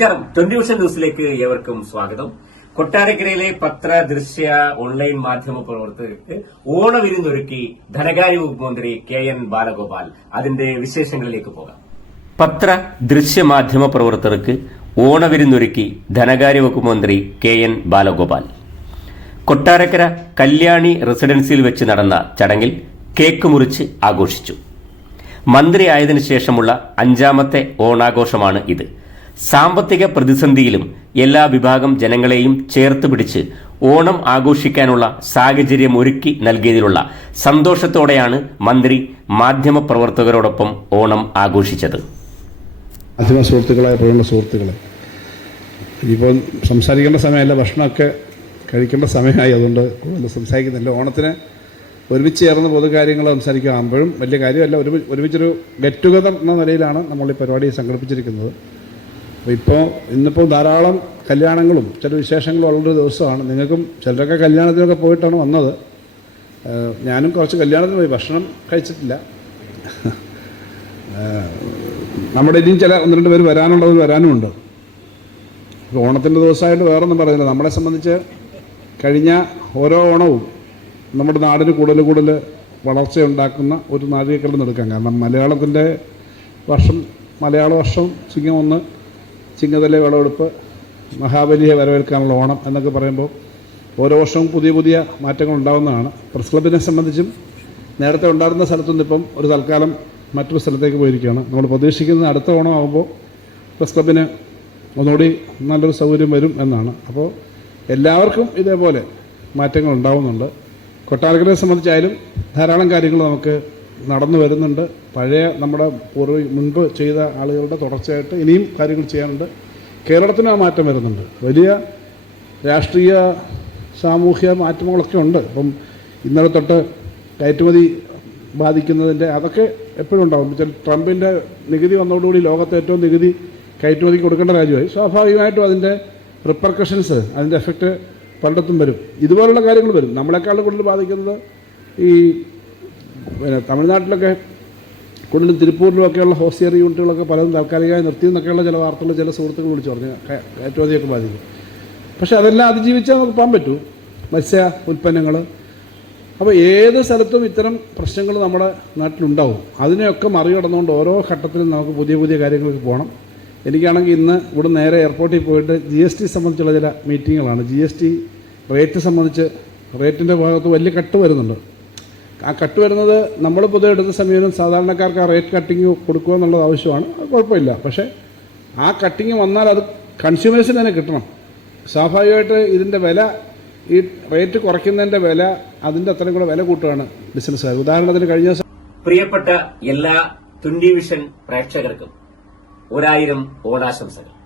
നമസ്കാരം. Twenty vision ന്യൂസിലേക്ക് ഏവർക്കും സ്വാഗതം. കൊട്ടാരക്കരയിലെ പത്ര ദൃശ്യ ഓൺലൈൻ മാധ്യമ പ്രവർത്തകർക്ക് ഓണവിരുന്നൊരുക്കി ധനകാര്യ വകുപ്പ് മന്ത്രി കെ എൻ ബാലഗോപാൽ. അതിന്റെ വിശേഷങ്ങളിലേക്ക് പോകാം. പത്ര ദൃശ്യ മാധ്യമ പ്രവർത്തകർക്ക് ഓണവിരുന്നൊരുക്കി ധനകാര്യ വകുപ്പ് മന്ത്രി കെ എൻ ബാലഗോപാൽ. കൊട്ടാരക്കര കല്യാണി റെസിഡൻസിയിൽ വെച്ച് നടന്ന ചടങ്ങിൽ കേക്ക് മുറിച്ച് ആഘോഷിച്ചു. മന്ത്രിയായതിനു ശേഷമുള്ള അഞ്ചാമത്തെ ഓണാഘോഷമാണ് ഇത്. സാമ്പത്തിക പ്രതിസന്ധിയിലും എല്ലാ വിഭാഗം ജനങ്ങളെയും ചേർത്ത് പിടിച്ച് ഓണം ആഘോഷിക്കാനുള്ള സാഹചര്യം ഒരുക്കി നൽകിയതിലുള്ള സന്തോഷത്തോടെയാണ് മന്ത്രി മാധ്യമപ്രവർത്തകരോടൊപ്പം ഓണം ആഘോഷിച്ചത്. മാധ്യമ സുഹൃത്തുക്കളെ പ്രിയമുള്ള സുഹൃത്തുക്കളെ ഇനിയിപ്പോൾ സംസാരിക്കേണ്ട സമയമല്ല ഭക്ഷണമൊക്കെ കഴിക്കേണ്ട സമയമായി. അതുകൊണ്ട് കൂടുതൽ സംസാരിക്കുന്നില്ല. ഓണത്തിന് ഒരുമിച്ച് ചേർന്ന് പൊതുകാര്യങ്ങൾ സംസാരിക്കുമ്പോഴും വലിയ കാര്യമല്ല. ഒരു ഒരുമിച്ചൊരു ഗെറ്റ് ടുഗദർ എന്ന നിലയിലാണ് നമ്മൾ ഈ പരിപാടി സംഘടിപ്പിച്ചിരിക്കുന്നത്. അപ്പോൾ ഇപ്പോൾ ഇന്നിപ്പോൾ ധാരാളം കല്യാണങ്ങളും ചില വിശേഷങ്ങളും ഉള്ളൊരു ദിവസമാണ്. നിങ്ങൾക്കും ചിലരൊക്കെ കല്യാണത്തിനൊക്കെ പോയിട്ടാണ് വന്നത്. ഞാനും കുറച്ച് കല്യാണത്തിന് പോയി. ഭക്ഷണം കഴിച്ചിട്ടില്ല. നമ്മുടെ ഇനിയും ചില ഒന്ന് രണ്ട് പേര് വരാനുള്ളവർ വരാനുമുണ്ട്. ഇപ്പോൾ ഓണത്തിന്റെ ദിവസമായിട്ട് വേറൊന്നും പറയുന്നില്ല. നമ്മളെ സംബന്ധിച്ച് കഴിഞ്ഞ ഓരോ ഓണവും നമ്മുടെ നാടിന് കൂടുതൽ കൂടുതൽ വളർച്ചയുണ്ടാക്കുന്ന ഒരു നാഴികക്കല്ല് എടുക്കാം. കാരണം മലയാളത്തിന്റെ വർഷം മലയാള വർഷം ചിങ്ങം ഒന്ന് ചിങ്ങതലെ വിളവെടുപ്പ് മഹാബലിയെ വരവേൽക്കാനുള്ള ഓണം എന്നൊക്കെ പറയുമ്പോൾ ഓരോ വർഷവും പുതിയ പുതിയ മാറ്റങ്ങൾ ഉണ്ടാകുന്നതാണ് പ്രസ് ക്ലബിനെ സംബന്ധിച്ചും നേരത്തെ ഉണ്ടായിരുന്ന സ്ഥലത്തുനിന്ന് ഇപ്പം ഒരു തൽക്കാലം മറ്റൊരു സ്ഥലത്തേക്ക് പോയിരിക്കുകയാണ്. നമ്മൾ പ്രതീക്ഷിക്കുന്നത് അടുത്ത ഓണം ആകുമ്പോൾ പ്രസ് ക്ലബിന് ഒന്നുകൂടി നല്ലൊരു സൗകര്യം വരും എന്നാണ്. അപ്പോൾ എല്ലാവർക്കും ഇതേപോലെ മാറ്റങ്ങൾ ഉണ്ടാകുന്നുണ്ട് കൊട്ടാരക്കരയെ സംബന്ധിച്ചായാലും ധാരാളം കാര്യങ്ങൾ നമുക്ക് നടന്നു വരുന്നുണ്ട്. പഴയ നമ്മുടെ പൂർവ മുൻപ് ചെയ്ത ആളുകളുടെ തുടർച്ചയായിട്ട് ഇനിയും കാര്യങ്ങൾ ചെയ്യാനുണ്ട്. കേരളത്തിന് ആ മാറ്റം വരുന്നുണ്ട്. വലിയ രാഷ്ട്രീയ സാമൂഹ്യ മാറ്റങ്ങളൊക്കെ ഉണ്ട്. ഇപ്പം ഇന്നലെ തൊട്ട് കയറ്റുമതി ബാധിക്കുന്നതിന്റെ അതൊക്കെ എപ്പോഴും ഉണ്ടാകും ചില ട്രംപിന്റെ നികുതി വന്നതോടുകൂടി ലോകത്തെ ഏറ്റവും നികുതി കയറ്റുമതിക്ക് കൊടുക്കേണ്ട രാജ്യമായി. സ്വാഭാവികമായിട്ടും അതിന്റെ റിപ്പർക്കഷൻസ് അതിന്റെ എഫക്റ്റ് പലയിടത്തും വരും. ഇതുപോലുള്ള കാര്യങ്ങൾ വരും. നമ്മളെക്കാളും കൂടുതൽ ബാധിക്കുന്നത് ഈ പിന്നെ തമിഴ്നാട്ടിലൊക്കെ കൂടുതലും തിരുപ്പൂരിലുമൊക്കെയുള്ള ഹോസിയർ യൂണിറ്റുകളൊക്കെ പലതും താൽക്കാലികമായി നിർത്തിയെന്നൊക്കെയുള്ള ചില വാർത്തകൾ ചില സുഹൃത്തുക്കൾ വിളിച്ചു പറഞ്ഞു. കയ- കയറ്റുമതിയൊക്കെ ബാധിക്കും. പക്ഷെ അതെല്ലാം അതിജീവിച്ചാൽ നമുക്ക് പോകാൻ പറ്റൂ. മത്സ്യ ഉൽപ്പന്നങ്ങൾ. അപ്പോൾ ഏത് സ്ഥലത്തും ഇത്തരം പ്രശ്നങ്ങൾ നമ്മുടെ നാട്ടിലുണ്ടാവും. അതിനെയൊക്കെ മറികടന്നുകൊണ്ട് ഓരോ ഘട്ടത്തിലും നമുക്ക് പുതിയ പുതിയ കാര്യങ്ങൾക്ക് പോകണം. എനിക്കാണെങ്കിൽ ഇന്ന് ഇവിടെ നേരെ എയർപോർട്ടിൽ പോയിട്ട് ജി എസ് ടി സംബന്ധിച്ചുള്ള ചില മീറ്റിങ്ങുകളാണ്. ജി എസ് ടി റേറ്റ് സംബന്ധിച്ച് റേറ്റിന്റെ ഭാഗത്ത് വലിയ കട്ട് വരുന്നുണ്ട്. ആ കട്ട് വരുന്നത് നമ്മൾ പൊതുവെ എടുത്ത സമീപനം സാധാരണക്കാർക്ക് ആ റേറ്റ് കട്ടിങ് കൊടുക്കുക എന്നുള്ളത് ആവശ്യമാണ്. കുഴപ്പമില്ല. പക്ഷേ ആ കട്ടിങ് വന്നാൽ അത് കൺസ്യൂമേഴ്സിന് തന്നെ കിട്ടണം. സ്വാഭാവികമായിട്ട് ഇതിന്റെ വില ഈ റേറ്റ് കുറയ്ക്കുന്നതിന്റെ വില അതിന്റെ അത്രയും കൂടെ വില കൂട്ടുകയാണ് ബിസിനസ്സുകാർ ഉദാഹരണത്തിന് കഴിഞ്ഞ ദിവസം പ്രിയപ്പെട്ട എല്ലാ തുണ്ടി വിഷൻ പ്രേക്ഷകർക്കും ഒരായിരം ഓണാശംസകൾ.